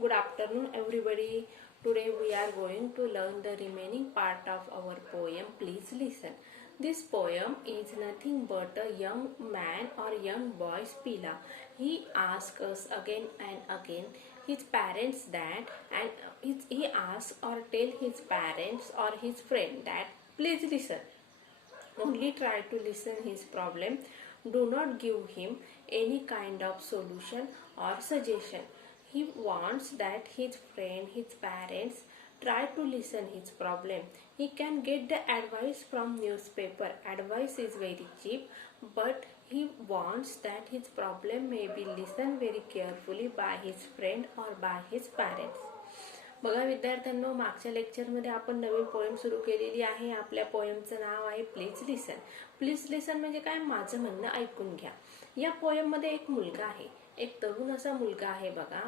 Good afternoon, everybody. Today we are going to learn the remaining part of our poem. Please listen. This poem is nothing but a young man or young boy's pila. He asks us again and again his parents that, and he asks or tell his parents or his friend that please listen. Only try to listen his problem. Do not give him any kind of solution or suggestion. He wants that his friend, his parents try to listen his problem. He can get the advice from newspaper. Advice is very cheap, but he wants that his problem may be listened very carefully by his friend or by his parents. बघा विद्यार्थ्यांनो, मागच्या लेक्चरमध्ये आपण नवीन poem सुरू केलेली आहे. आपल्या पोएमचं नाव आहे प्लीज लिसन. प्लीज लिसन म्हणजे काय? माझं म्हणणं ऐकून घ्या. या पोएममध्ये एक मुलगा आहे, एक तरुण असा मुलगा आहे. बघा,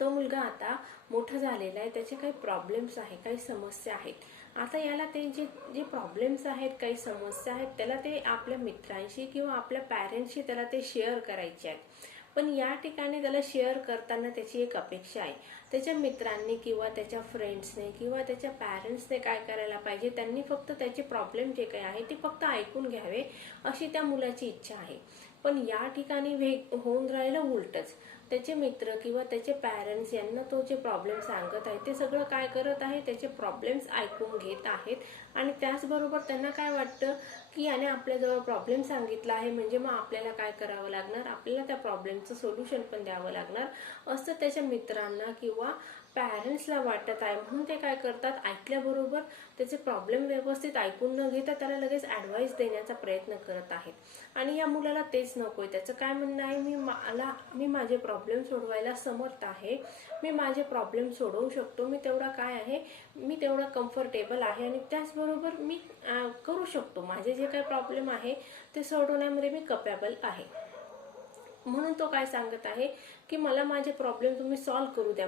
तो मुलगा आता मोठा झालेला आहे. त्याचे काही प्रॉब्लेम्स आहेत, काही समस्या आहेत. आता याला ते जे प्रॉब्लेम्स आहेत, काही समस्या आहेत, त्याला ते आपल्या मित्रांशी किंवा आपल्या पॅरेंट्सशी त्याला ते शेअर करायचे आहेत. पण या ठिकाणी त्याला शेअर करताना त्याची एक अपेक्षा आहे. त्याच्या मित्रांनी किंवा त्याच्या फ्रेंड्सने किंवा त्याच्या पॅरेंट्सने काय करायला पाहिजे, त्यांनी फक्त त्याचे प्रॉब्लेम जे काही आहे ते फक्त ऐकून घ्यावे अशी त्या मुलाची इच्छा आहे. पण या ठिकाणी होऊन राहिलं उलटच. त्याचे मित्र किंवा त्याचे पॅरेंट्स यांना तो जे प्रॉब्लेम सांगत आहे ते सगळं काय करत आहे, त्याचे प्रॉब्लेम्स ऐकून घेत आहेत. आणि त्याचबरोबर त्यांना काय वाटतं की याने आपल्याजवळ प्रॉब्लेम सांगितला आहे म्हणजे मग आपल्याला काय करावं लागणार, आपल्याला त्या प्रॉब्लेमचं सोल्युशन पण द्यावं लागणार असं त्याच्या मित्रांना किंवा पॅरेंट्सला वाटत आहे. म्हणून ते काय करतात, ऐकल्याबरोबर त्याचे प्रॉब्लेम व्यवस्थित ऐकून न घेता त्याला लगेच ॲडवाईस देण्याचा प्रयत्न करत आहेत. आणि या मुलाला तेच नकोय. त्याचं काय म्हणणं आहे, मी माझे प्रॉब्लेम सोडवायला समर्थ आहे, मी माझे प्रॉब्लेम सोडवू शकतो, मी तेवढा काय आहे, मी तेवढा कम्फर्टेबल आहे आणि त्याचबरोबर मी करू शकतो. माझे जे काही प्रॉब्लेम आहे ते सोडवण्यामध्ये मी कॅपेबल आहे. म्हणून तो काय सांगत आहे की मला माझे प्रॉब्लेम तुम्ही सॉल्व्ह करू द्या.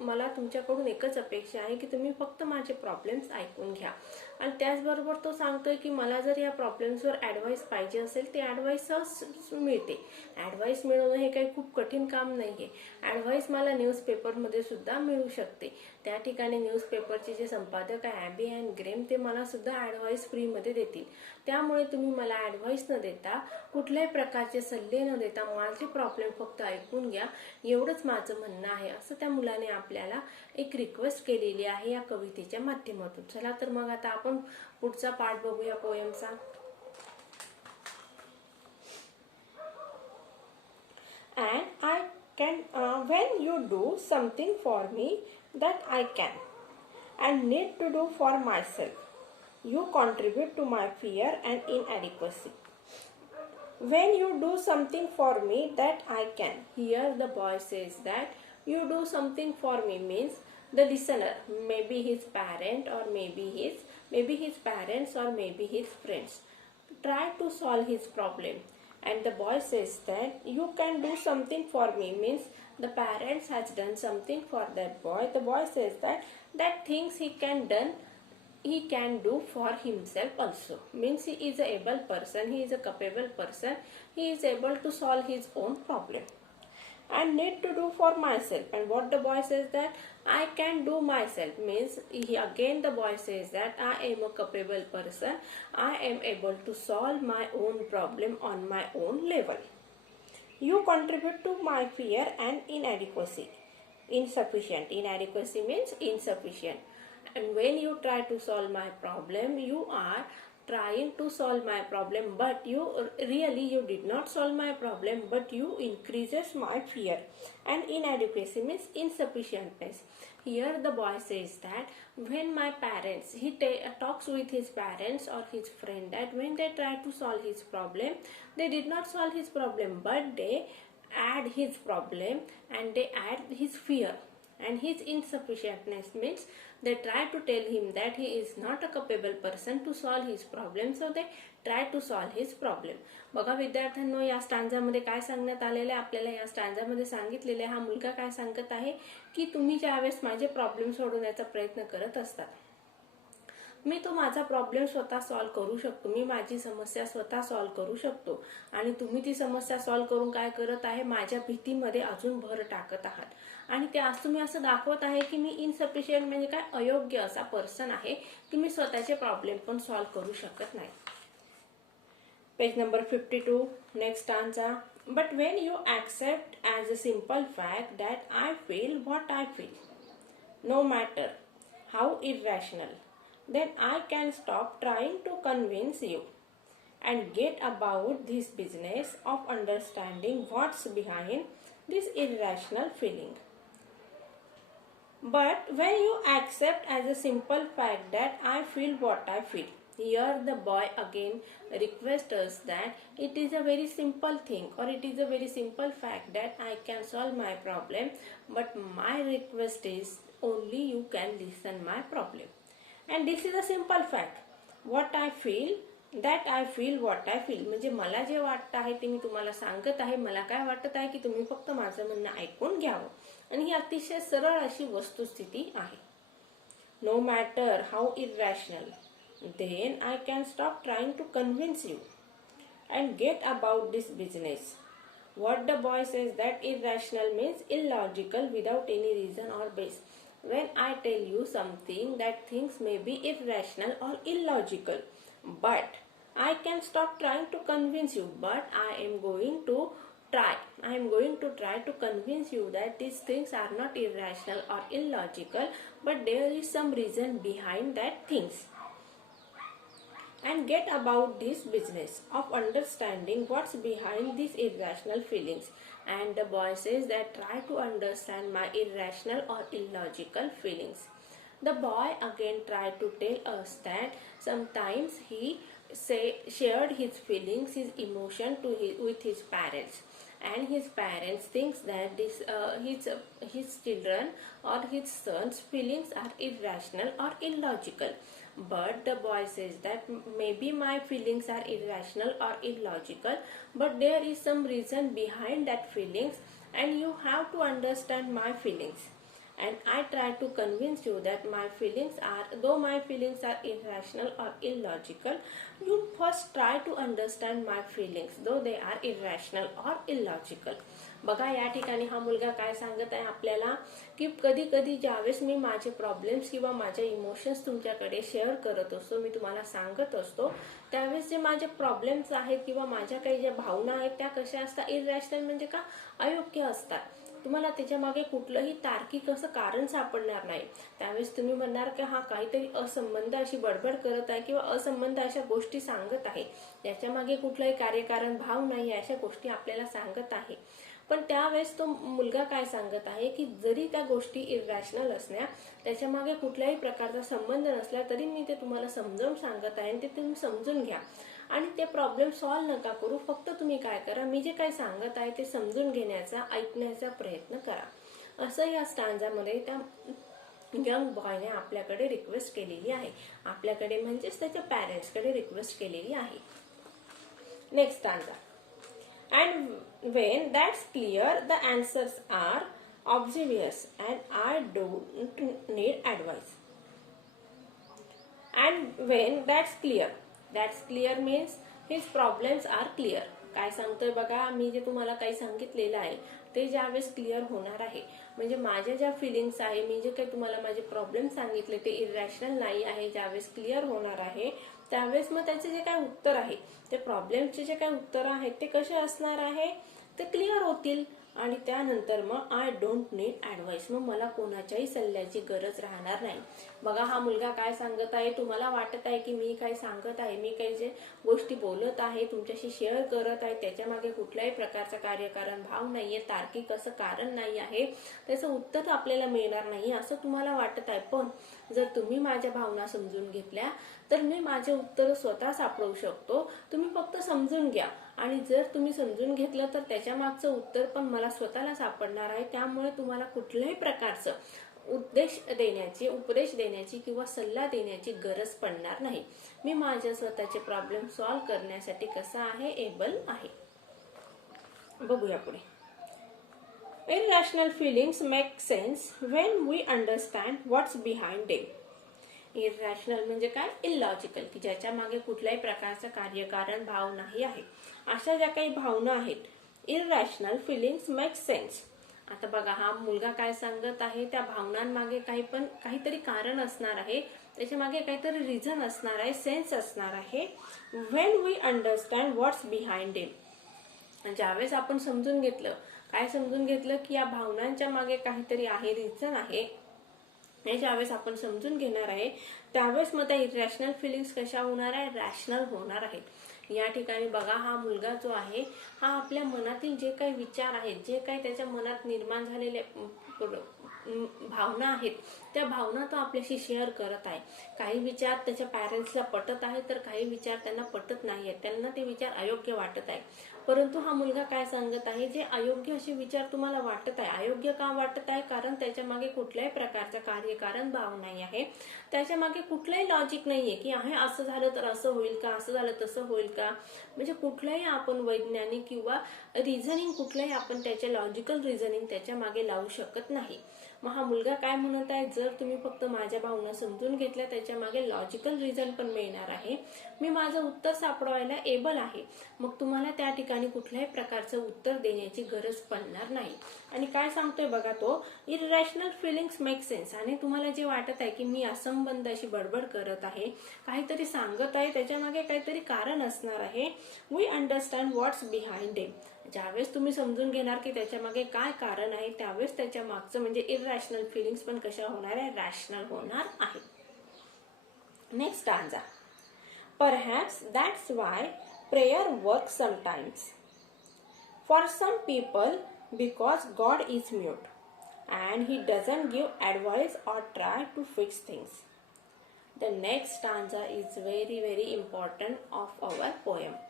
मला तुमच्याकडून एकच अपेक्षा आहे की तुम्ही फक्त माझे प्रॉब्लेम्स ऐकून घ्या. आणि त्याचबरोबर तो सांगतोय की मला जर या प्रॉब्लेम्सवर ॲडवाईस पाहिजे असेल ते ॲडवाईस सहज मिळते. ॲडवाईस मिळवणं हे काही खूप कठीण काम नाहीये. ॲडवाईस मला न्यूजपेपरमध्ये सुद्धा मिळू शकते. त्या ठिकाणी न्यूजपेपरचे जे संपादक आहे ॲबी अँड ग्रेम, ते मला सुद्धा ॲडवाईस फ्रीमध्ये देतील. त्यामुळे तुम्ही मला ॲडवाईस न देता, कुठल्याही प्रकारचे सल्ले न देता माझे प्रॉब्लेम फक्त ऐकून घ्या, एवढंच माझं म्हणणं आहे असं त्या मुलाने आपल्याला एक रिक्वेस्ट केलेली आहे या कवितेच्या माध्यमातून. चला तर मग आता आपण पुढचा पार्ट बघूया पोएमचा. And I can when you do something for me that I can and need to do for myself, you contribute to my fear and inadequacy. When you do something for me that I can. Here the boy says that you do something for me means the listener, maybe his parent or maybe his parents or maybe his friends, try to solve his problem. And the boy says that you can do something for me means the parents has done something for that boy. The boy says that things he can do for himself also, means he is a able person, he is a capable person, he is able to solve his own problem. And need to do for myself. And what the boy says that I can do myself means again the boy says that I am a capable person, I am able to solve my own problem on my own level. You contribute to my fear and inadequacy. Insufficient. Inadequacy means insufficient. And when you try to solve my problem, you are trying to solve my problem, but you did not solve my problem, but you increases my fear. And inadequacy means insufficientness. Here the boy says that when my parents, he talks with his parents or his friend, that when they try to solve his problem, they did not solve his problem, but they add his problem and they add his fear. And his insufficientness means they try to tell him that he is not a capable person to solve his problem, so they try to solve his problem. बघा विद्यार्थ्यांनो, या स्टांजामध्ये काय सांगण्यात आलेले आहे आपल्याला, या स्टांजामध्ये सांगितलेले हा मुलगा काय सांगत आहे की तुम्ही ज्यावेळेस माझे प्रॉब्लेम सोडवण्याचा प्रयत्न करत असतात मी तो माझा प्रॉब्लेम स्वतः सॉल्व्ह करू शकतो, मी माझी समस्या स्वतः सॉल्व्ह करू शकतो. आणि तुम्ही ती समस्या सॉल्व्ह करून काय करत आहे, माझ्या भीतीमध्ये अजून भर टाकत आहात. आणि ते आज तुम्ही असं दाखवत आहे की मी इनसफिशियंट म्हणजे काय अयोग्य असा पर्सन आहे की मी स्वतःचे प्रॉब्लेम पण सॉल्व्ह करू शकत नाही. Page number 52, next stanza. But when you accept as a simple fact that I feel what I feel, no matter how irrational, then I can stop trying to convince you and get about this business of understanding what's behind this irrational feeling. But when you accept as a simple fact that I feel what I feel, here the boy again requests us that it is a very simple thing or it is a very simple fact that I can solve my problem, but my request is only you can listen my problem. And this is a simple fact. What I feel, that I feel what I feel. म्हणजे मला जे वाटतं आहे ते मी तुम्हाला सांगत आहे. मला काय वाटत आहे की तुम्ही फक्त माझं म्हणणं ऐकून घ्यावं. आणि ही अतिशय सरळ अशी वस्तुस्थिती आहे. No matter how irrational, then I can stop trying to convince you and get about this business. What the boy says that irrational means illogical without any reason or base. When I tell you something that things may be irrational or illogical, but I can stop trying to convince you, but I am going to try to convince you that these things are not irrational or illogical, but there is some reason behind that things. And get about this business of understanding what's behind these irrational feelings. And the boy says that try to understand my irrational or illogical feelings. The boy again tried to tell us that sometimes he shared his feelings, his emotion with his parents, and his parents thinks that his children or his son's feelings are irrational or illogical. But the boy says that maybe my feelings are irrational or illogical, but there is some reason behind that feelings, and you have to understand my feelings. And I try to convince you that though my feelings are irrational or illogical, you first try to understand my feelings, though they are irrational or illogical. बघा या ठिकाणी हा मुलगा काय सांगत आहे आपल्याला की कधी कधी ज्यावेळेस मी माझे प्रॉब्लेम्स किंवा माझे इमोशन्स तुमच्याकडे शेअर करत असतो, मी तुम्हाला सांगत असतो, त्यावेळेस जे माझे प्रॉब्लेम्स आहेत किंवा माझ्या काही ज्या भावना आहेत त्या कशा असतात, इरॅशनल म्हणजे का अयोग्य असतात. तुम्हाला त्याच्या मागे कुठलंही तार्किक असं कारण सापडणार नाही. त्यावेळेस तुम्ही म्हणणार की हा काहीतरी असंबंध अशी बडबड करत आहे किंवा असंबंध अशा गोष्टी सांगत आहे, याच्या मागे कुठलंही कार्यकारण भाव नाही, अशा गोष्टी आपल्याला सांगत आहे. पण त्यावेळेस तो मुलगा काय सांगत आहे की जरी त्या गोष्टी इरॅशनल असल्या, त्याच्या मागे कुठल्याही प्रकारचा संबंध नसला तरी मी ते तुम्हाला समजावून सांगत आहे, ते तुम्ही समजून घ्या आणि ते प्रॉब्लेम सॉल्व्ह नका करू. फक्त तुम्ही काय करा, मी जे काही सांगत आहे ते समजून घेण्याचा, ऐकण्याचा प्रयत्न करा. असं या स्टांजामध्ये त्या यंग बॉयने आपल्याकडे रिक्वेस्ट केलेली आहे. आपल्याकडे म्हणजेच त्याच्या पॅरेंट्सकडे रिक्वेस्ट केलेली आहे. Next stanza. And when that's clear, the answers are obvious and I don't need advice. And when that's clear means his problems are clear. काय सांगतोय बघा, मी जे तुम्हाला काही सांगितलेलं आहे ते ज्यावेळेस क्लिअर होणार आहे, म्हणजे माझ्या ज्या फिलिंग्स आहे, मी जे काही तुम्हाला माझे प्रॉब्लेम सांगितले ते इरॅशनल नाही आहे, ज्यावेळेस क्लिअर होणार आहे त्यावेळेस मग त्याचे जे काही उत्तर आहे, ते प्रॉब्लेमचे जे काही उत्तर आहेत ते कसे असणार आहे, ते क्लिअर होतील. आणि त्यानंतर मग आय डोंट नीड ऍडवाइस, मग मला कोणाच्याही सल्ल्याची गरज राहणार नाही. बघा हा मुलगा काय सांगत आहे, तुम्हाला वाटत आहे की मी काय सांगत आहे, मी काही जे गोष्टी बोलत आहे, तुमच्याशी शेअर करत आहे, त्याच्या मागे कुठल्याही प्रकारचा कार्यकारण भाव नाहीये, तार्किक असं कारण नाही आहे, त्याचं उत्तर आपल्याला मिळणार नाही असं तुम्हाला वाटत आहे. पण जर तुम्ही माझ्या भावना समजून घेतल्या तर मी माझे उत्तर स्वतः सापडवू शकतो. तुम्ही फक्त समजून घ्या आणि जर तुम्ही समजून घेतलं तर त्याच्या मागचं उत्तर पण मला स्वतःला सापडणार आहे. त्यामुळे तुम्हाला कुठल्याही प्रकारचं उपदेश देण्याची किंवा सल्ला देण्याची गरज पडणार नाही. मी माझ्या स्वतःचे प्रॉब्लेम सॉल्व्ह करण्यासाठी कसा आहे, एबल आहे. बघूया पुढे. Irrational feelings make sense when we understand what's behind them. इररॅशनल म्हणजे काय? इलॉजिकल, की ज्याच्या मागे कुठल्याही प्रकारचं कार्यकारण भाव नाही आहे. अशा ज्या काही भावना आहेत, इररॅशनल फिलिंग्स मेक सेन्स. आता बघा, हा मुलगा काय सांगत आहे, त्या भावनांमागे काहीतरी कारण असणार आहे, त्याच्या मागे काहीतरी रिझन असणार आहे, सेन्स असणार आहे. When we understand what's behind it. ज्यावेळेस आपण समजून घेतलं, काय समजून घेतलं, की या भावनांच्या मागे काहीतरी आहे, रिझन आहे, हे ज्यावेळेस आपण समजून घेणार आहे, त्यावेळेस मग त्या इररॅशनल फिलिंग्स कशा होणार आहे? रॅशनल होणार आहेत. या ठिकाणी बघा, हा मुलगा जो आहे, हा आपल्या मनातील जे काही विचार आहेत, जे काही त्याच्या मनात निर्माण झालेले भावना आहेत, त्या भावना तो आपल्याशी शेअर करत आहे. काही विचार त्याच्या पॅरेंट्सला पटत आहे, तर काही विचार त्यांना पटत नाही आहेत, त्यांना ते विचार अयोग्य वाटत आहे. परंतु हा मुलगा काय सांगत आहे, जे अयोग्य असे विचार तुम्हाला वाटत आहे, अयोग्य का वाटत आहे? कारण त्याच्या मागे कुठल्याही प्रकारचा कार्यकारण भाव नाही आहे, त्याच्या मागे कुठलंही लॉजिक नाहीये, की आहे असं झालं तर असं होईल का, असं झालं तसं होईल का, म्हणजे कुठलंही आपण वैज्ञानिक किंवा रिझनिंग, कुठलंही आपण त्याचे लॉजिकल रिझनिंग त्याच्या मागे लावू शकत नाही. मग हा मुलगा काय म्हणत आहे, जर तुम्ही फक्त माझ्या भावना समजून घेतल्या, त्याच्या मागे लॉजिकल रिझन पण मिळणार आहे, मी माझं उत्तर सापडवायला एबल आहे, मग तुम्हाला त्या ठिकाणी कुठल्याही प्रकारचं उत्तर देण्याची गरज पडणार नाही. आणि काय सांगतोय बघा तो, इररॅशनल फिलिंग्स मेक सेन्स. आणि तुम्हाला जे वाटत आहे की मी असंबंध अशी बडबड करत आहे, काहीतरी सांगत आहे, त्याच्या मागे काहीतरी कारण असणार आहे. We understand what's behind it. ज्यावेळेस तुम्ही समजून घेणार की त्याच्या मागे काय कारण आहे, त्यावेळेस त्याच्या मागचं म्हणजे इररॅशनल फिलिंग्स पण कशा होणार आहे? रॅशनल होणार आहे. Next stanza. Perhaps that's why prayer works sometimes. For some people, because God is mute and He doesn't give advice or try to fix things. The next stanza is very very important of our poem.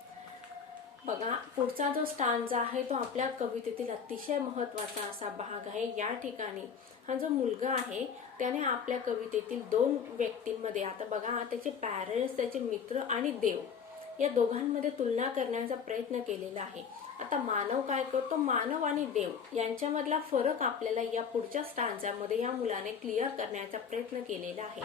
बघा, पुढचा जो stanza आहे तो आपल्या कवितेतील अतिशय महत्वाचा असा भाग आहे. या ठिकाणी हा जो मुलगा आहे, त्याने आपल्या कवितेतील दोन व्यक्तींमध्ये, आता बघा, त्याचे पॅरेंट्स, त्याचे मित्र आणि देव, या दोघांमध्ये तुलना करण्याचा प्रयत्न केलेला आहे. आता मानव काय करतो, मानव आणि देव यांच्यामधला फरक आपल्याला या पुढच्या स्टांजामध्ये या मुलाने क्लिअर करण्याचा प्रयत्न केलेला आहे.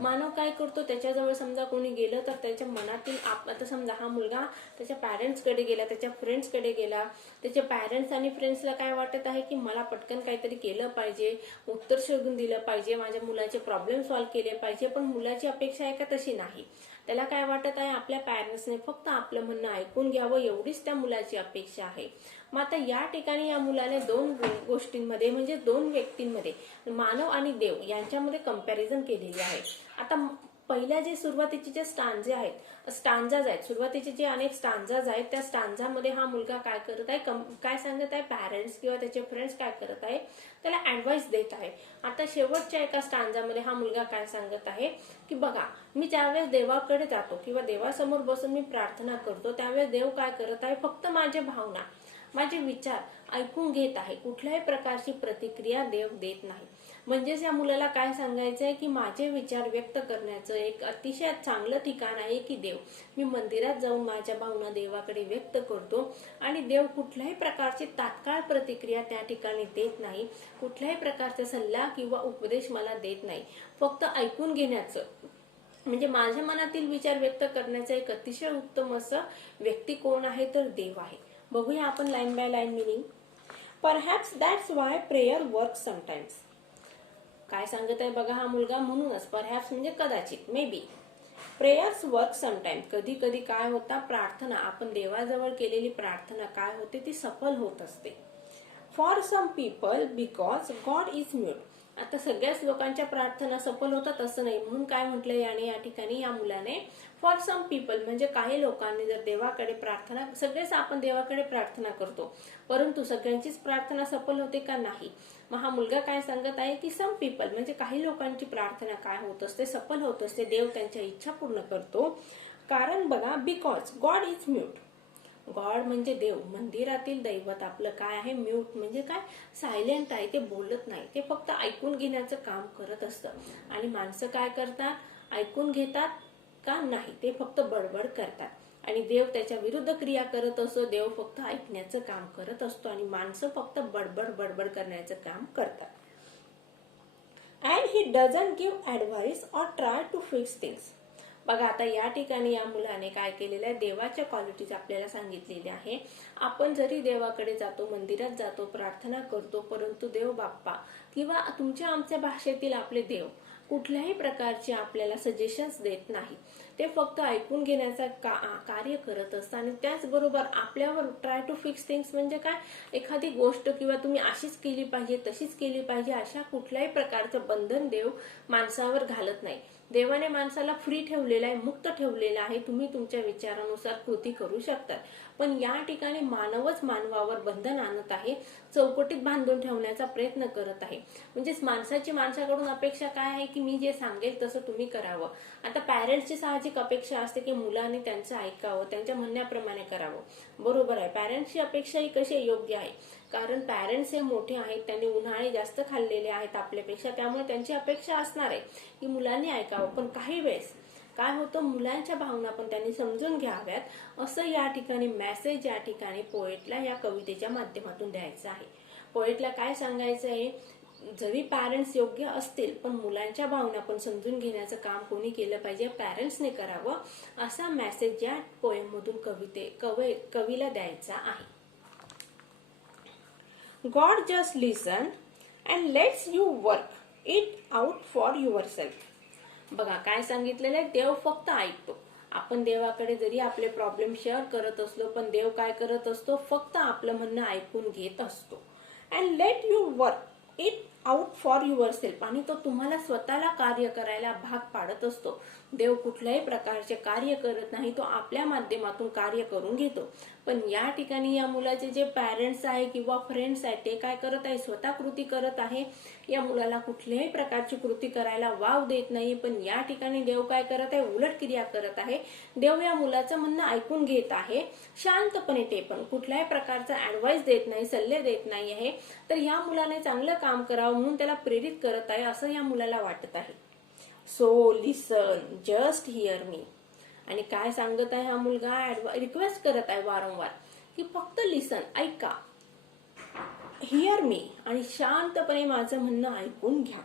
मानव काय करतो, त्याच्याजवळ समजा कोणी गेलं तर त्याच्या मनातील, आता समजा हा मुलगा त्याच्या पॅरेंट्सकडे गेला, त्याच्या फ्रेंड्सकडे गेला, त्याच्या पॅरेंट्स आणि फ्रेंड्सला काय वाटत आहे की मला पटकन काहीतरी केलं पाहिजे, उत्तर शोधून दिलं पाहिजे, माझ्या मुलाचे प्रॉब्लेम सॉल्व्ह केले पाहिजे. पण मुलाची अपेक्षा आहे का? तशी नाही. त्याला काय वाटत आहे, आपल्या पॅरेंट्सने फक्त आपलं म्हणणं ऐकून घ्यावं, एवढीच त्या मुलाची अपेक्षा आहे. मग आता या ठिकाणी या मुलाने दोन गोष्टींमध्ये, म्हणजे दोन व्यक्तींमध्ये, मानव आणि देव यांच्यामध्ये कंपॅरिझन केलेली आहे. आता पहिल्या जे सुरुवातीचे जे स्टांजाज आहेत, सुरुवातीचे जे अनेक स्टांजाज आहेत, त्या स्टांजामध्ये हा मुलगा काय करत आहे, काय सांगत आहे, पॅरेंट्स किंवा त्याचे फ्रेंड्स काय करत आहे, त्याला ऍडवाइस देत आहे. आता शेवटच्या एका स्टांजामध्ये हा मुलगा काय सांगत आहे की बघा, मी ज्यावेळेस देवाकडे जातो किंवा देवासमोर बसून मी प्रार्थना करतो, त्यावेळेस देव काय करत आहे, फक्त माझ्या भावना, माझे विचार ऐकून घेत आहे, कुठल्याही प्रकारची प्रतिक्रिया देव देत नाही. म्हणजेच या मुलाला काय सांगायचं आहे की माझे विचार व्यक्त करण्याचं एक अतिशय चांगलं ठिकाण आहे की देव. मी मंदिरात जाऊन माझ्या भावना देवाकडे व्यक्त करतो आणि देव कुठल्याही प्रकारची तात्काळ प्रतिक्रिया त्या ठिकाणी देत नाही, कुठल्याही प्रकारचा सल्ला किंवा उपदेश मला देत नाही. फक्त ऐकून घेण्याचं, म्हणजे माझ्या मनातील विचार व्यक्त करण्याचं एक अतिशय उत्तम असं व्यक्ती कोण आहे, तर देव आहे. बघूया आपण line by line meaning. Perhaps that's why prayer works sometimes. काय सांगत आहे बघा हा मुलगा, म्हणूनच, परहॅप्स म्हणजे कदाचित, may be, prayers work sometimes, कधी कधी काय होता, प्रार्थना, आपण देवाजवळ केलेली प्रार्थना काय होते, ती सफल होत असते. For some people because God is mute. आता सगळ्याच लोकांच्या प्रार्थना सफल होतात असं नाही, म्हणून काय म्हटलं याने, या ठिकाणी या मुलाने, फॉर सम पीपल म्हणजे काही लोकांनी जर देवाकडे प्रार्थना, सगळेच आपण देवाकडे प्रार्थना करतो, परंतु सगळ्यांचीच प्रार्थना सफल होते का? नाही. मग हा मुलगा काय सांगत आहे की सम पीपल म्हणजे काही लोकांची प्रार्थना काय होत असते, सफल होत असते, देव त्यांच्या इच्छा पूर्ण करतो. कारण बघा, because God is mute. God म्हणजे देव, मंदिरातील दैवत आपलं काय आहे, म्यूट म्हणजे काय, सायलेंट आहे, ते बोलत नाही, ते फक्त ऐकून घेण्याचं काम करत असतं. आणि माणसं काय करतात, ऐकून घेतात का? नाही, ते फक्त बडबड करतात. आणि देव त्याच्या विरुद्ध क्रिया करत असतो, देव फक्त ऐकण्याचं काम करत असतो आणि माणसं फक्त बडबड करण्याचं काम करतात. And he doesn't give advice or try to fix things. बघा आता या ठिकाणी या मुलाने काय केलेलं आहे, देवाच्या क्वालिटीज आपल्याला सांगितलेल्या आहे. आपण जरी देवाकडे जातो, मंदिरात जातो, प्रार्थना करतो, परंतु देव बाप्पा किंवा तुमच्या आमच्या भाषेतील आपले देव कुठल्याही प्रकारचे आपल्याला सजेशन्स देत नाही. ते फक्त ऐकून घेण्याचा कार्य करत असतात आणि त्याचबरोबर आपल्यावर ट्राय टू फिक्स थिंग्स म्हणजे काय, एखादी गोष्ट किंवा तुम्ही अशीच केली पाहिजे, तशीच केली पाहिजे, अशा कुठल्याही प्रकारचं बंधन देव माणसावर घालत नाही. देवाने माणसाला फ्री ठेवलेला आहे, मुक्त ठेवलेला आहे. तुम्ही तुमच्या विचारानुसार कृती करू शकता. पण या ठिकाणी मानवच मानवावर बंधन आणत आहे, चौकटीत बांधून ठेवण्याचा प्रयत्न करत आहे. म्हणजेच माणसाची माणसाकडून अपेक्षा काय आहे की मी जे सांगेल तसं तुम्ही करावं. आता पॅरेंट्सची साहजिक अपेक्षा असते की मुलांनी त्यांचं ऐकावं, त्यांच्या म्हणण्याप्रमाणे करावं. बरोबर आहे, पॅरेंट्सची अपेक्षा ही कशी योग्य आहे, कारण पॅरेंट्स हे मोठे आहेत, त्यांनी उन्हाळे जास्त खाल्लेले आहेत आपल्यापेक्षा, त्यामुळे त्यांची अपेक्षा असणार आहे की मुलांनी ऐकावं. पण काही वेळेस काय होतं, मुलांच्या भावना पण त्यांनी समजून घ्याव्यात, असं या ठिकाणी मेसेज या ठिकाणी पोएटला या कवितेच्या माध्यमातून द्यायचं आहे. पोएटला काय सांगायचं आहे, जरी पॅरेंट्स योग्य असतील पण मुलांच्या भावना पण समजून घेण्याचं काम कोणी केलं पाहिजे, पॅरेंट्सने करावं, असा मेसेज या पोएम मधून कवीला द्यायचा आहे. God just listen and lets you work it out for yourself. बघा काय सांगितलेलं आहे, देव फक्त ऐकतो. आपण देवाकडे जरी आपले प्रॉब्लेम शेअर करत असलो पण देव काय करत असतो, फक्त आपलं म्हणणं ऐकून घेत असतो. And let you work it out for your self, आणि तो तुम्हाला स्वतःला कार्य करायला भाग पाडत असतो. देव कुठल्याही प्रकारचे कार्य करत नाही, तो आपल्या माध्यमातून कार्य करून घेतो. पण या ठिकाणी या मुलाचे जे पॅरेंट्स आहे किंवा फ्रेंड्स आहे ते काय करत आहे, स्वतः कृती करत आहे. या मुलाला कुठल्याही प्रकारची कृती करायला वाव देत नाही. पण या ठिकाणी देव काय करत आहे, उलट क्रिया करत आहे. देव या मुलाचं म्हणणं ऐकून घेत आहे शांतपणे, ते पण कुठल्याही प्रकारचा ऍडवाइस देत नाही, सल्ले देत नाही आहे. तर या मुलाने चांगलं काम करावं म्हणून त्याला प्रेरित करत आहे असं या मुलाला वाटत आहे. सो लिसन, जस्ट हिअर मी. आणि काय सांगत आहे हा मुलगा, रिक्वेस्ट करत आहे वारंवार की फक्त लिसन, ऐका, हिअर मी, आणि शांतपणे माझं म्हणणं ऐकून घ्या.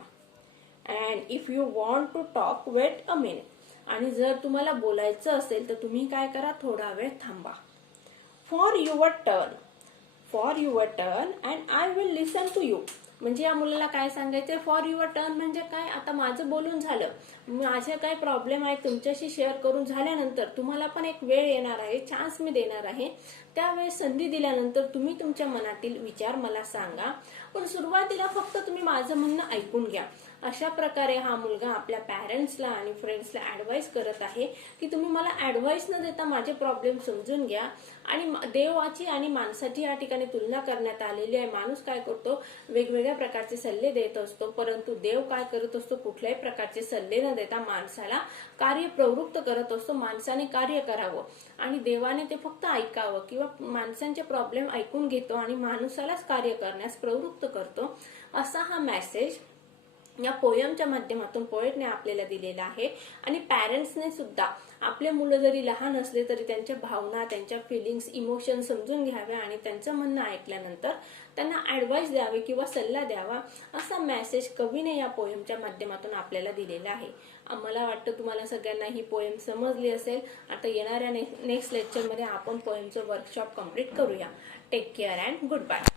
And if you want to talk wait a minute, आणि जर तुम्हाला बोलायचं असेल तर तुम्ही काय करा, थोडा वेळ थांबा. For your turn and I will listen to you. म्हणजे या मुलाला काय सांगायचंय, फॉर युअर टर्न म्हणजे काय, आता माझं बोलून झालं, माझे काय प्रॉब्लेम आहे तुमच्याशी शेअर करून झाल्यानंतर तुम्हाला पण एक वेळ येणार आहे, चान्स मी देणार आहे. त्यावेळेस संधी दिल्यानंतर तुम्ही तुमच्या मनातील विचार मला सांगा, पण सुरुवातीला फक्त तुम्ही माझं म्हणणं ऐकून घ्या. अशा प्रकारे हा मुलगा आपल्या पॅरेंट्सला आणि फ्रेंड्सला ऍडवाइस करत आहे की तुम्ही मला ऍडवाइस न देता माझे प्रॉब्लेम समजून घ्या. आणि देवाची आणि माणसाची या ठिकाणी तुलना करण्यात आलेली आहे. माणूस काय करतो, वेगवेगळ्या प्रकारचे सल्ले देत असतो, परंतु देव काय करत असतो, कुठल्याही प्रकारचे सल्ले न देता माणसाला कार्य प्रवृत्त करत असतो. माणसाने कार्य करावं आणि देवाने ते फक्त ऐकावं किंवा माणसांचे प्रॉब्लेम ऐकून घेतो आणि माणसालाच कार्य करण्यास प्रवृत्त करतो. असा हा मेसेज या पोयमच्या माध्यमातून पोएटने आपल्याला दिलेला आहे. आणि पॅरेंट्सने सुद्धा आपले मुलं जरी लहान असले तरी त्यांच्या भावना, त्यांच्या फिलिंग्स, इमोशन समजून घ्यावे आणि त्यांचं म्हणणं ऐकल्यानंतर त्यांना ऍडवाइस द्यावे किंवा सल्ला द्यावा, असा मेसेज कवीने या पोयमच्या माध्यमातून आपल्याला दिलेला आहे. मला वाटतं तुम्हाला सगळ्यांना ही पोयम समजली असेल. आता येणाऱ्या नेक्स्ट लेक्चरमध्ये आपण पोयमचं वर्कशॉप कंप्लीट करूया. Take care and good bye.